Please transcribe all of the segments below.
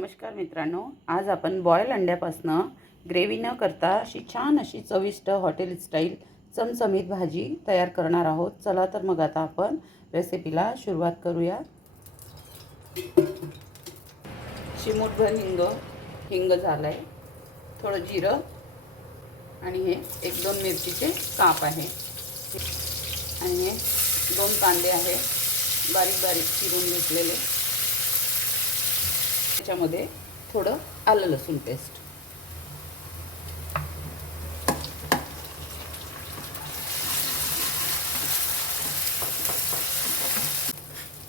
नमस्कार मित्रांनो, आज आपण बॉयल अंड्यापासून ग्रेव्ही न करता अशी छान अशी चविष्ट हॉटेल स्टाईल चमचमीत भाजी तयार करणार आहोत। चला तर मग आता आपण रेसिपीला सुरुवात करूया। चिमूटभर हिंग झालाय, थोडं जिरं आणि हे 1-2 मिरचीचे काप आहे आणि हे 2 कांदे आहे बारीक बारीक चिरून घेतलेले। त्याच्यामध्ये थोडं आलं लसूण पेस्ट,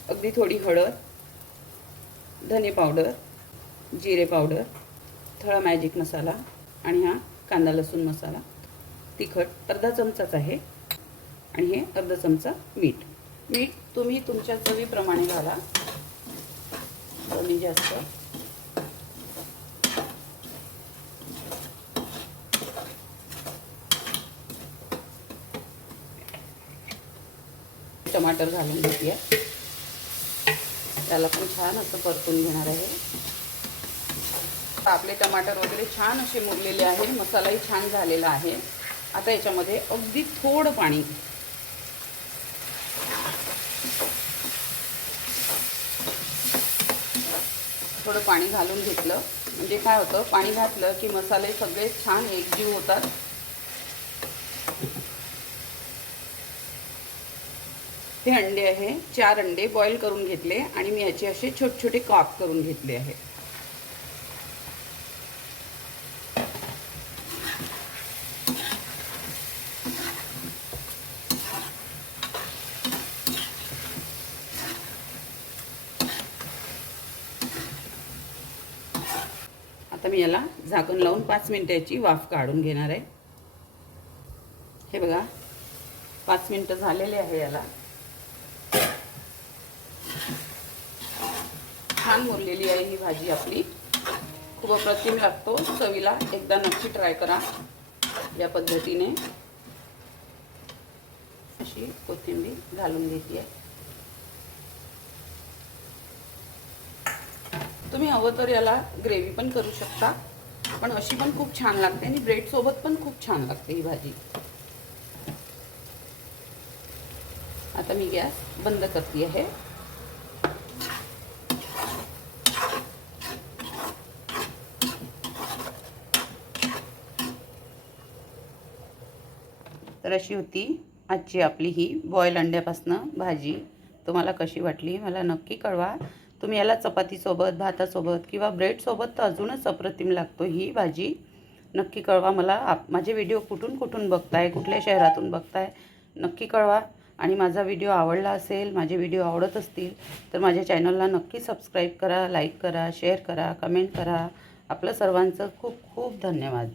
अगदी थोडी हळद, धने पावडर, जिरे पावडर, थोडा मॅजिक मसाला आणि हा कांदा लसूण मसाला, तिखट अर्धा चमचाच आहे आणि हे अर्धा चमचा मीठ तुम्ही तुमच्या चवीप्रमाणे घाला, कमी जास्त। टमाटर घालून घेऊया, त्याला पण छान असं परतून घेणार आहे। आपले टमाटर वगैरे छान असे मुरलेले आहे, मसालाही छान झालेला आहे। आता याच्यामध्ये अगदी थोडं पाणी, घालून घेतलं म्हणजे काय होतं, पाणी घातलं की मसाले सगळे छान एकजीव होतात। हे अंडे आहे, 4 अंडे बॉईल करून घेतले आणि मी याचे असे छोटे छोटे काप करून घेतले आहे। आता मी याला झाकण लावून 5 मिनिटाची वाफ काढून घेणार आहे। हे बघा 5 मिनिटं झालेले आहे, याला छान मुरलेली आहे ही भाजी आपली, खूप अप्रतिम लागतो चवीला। एकदा नक्की ट्राय करा या पद्धतीने। अशी कोथिंबीर घालून घेतली आहे। तुम्ही हवं तर याला ग्रेव्ही पण करू शकता, पण अशी पण खूप छान लागते आणि ब्रेड सोबत पण खूप छान लागते ही भाजी। आता मी गॅस बंद करते आहे। तर अशी होती आजची आपली ही बॉईल अंड्यापासून भाजी। तुम्हाला कशी वाटली मला नक्की कळवा। तुम्ही याला चपातीसोबत, भातासोबत किंवा ब्रेडसोबत तर अजूनच अप्रतिम लागतो ही भाजी। नक्की कळवा मला। माझे व्हिडिओ कुठून बघताय, कुठल्या शहरातून बघताय नक्की कळवा। आणि माझा व्हिडिओ आवडला असेल, माझे व्हिडिओ आवडत असतील तर माझ्या चॅनलला नक्की सबस्क्राईब करा, लाईक करा, शेअर करा, कमेंट करा। आपलं सर्वांचं खूप खूप धन्यवाद।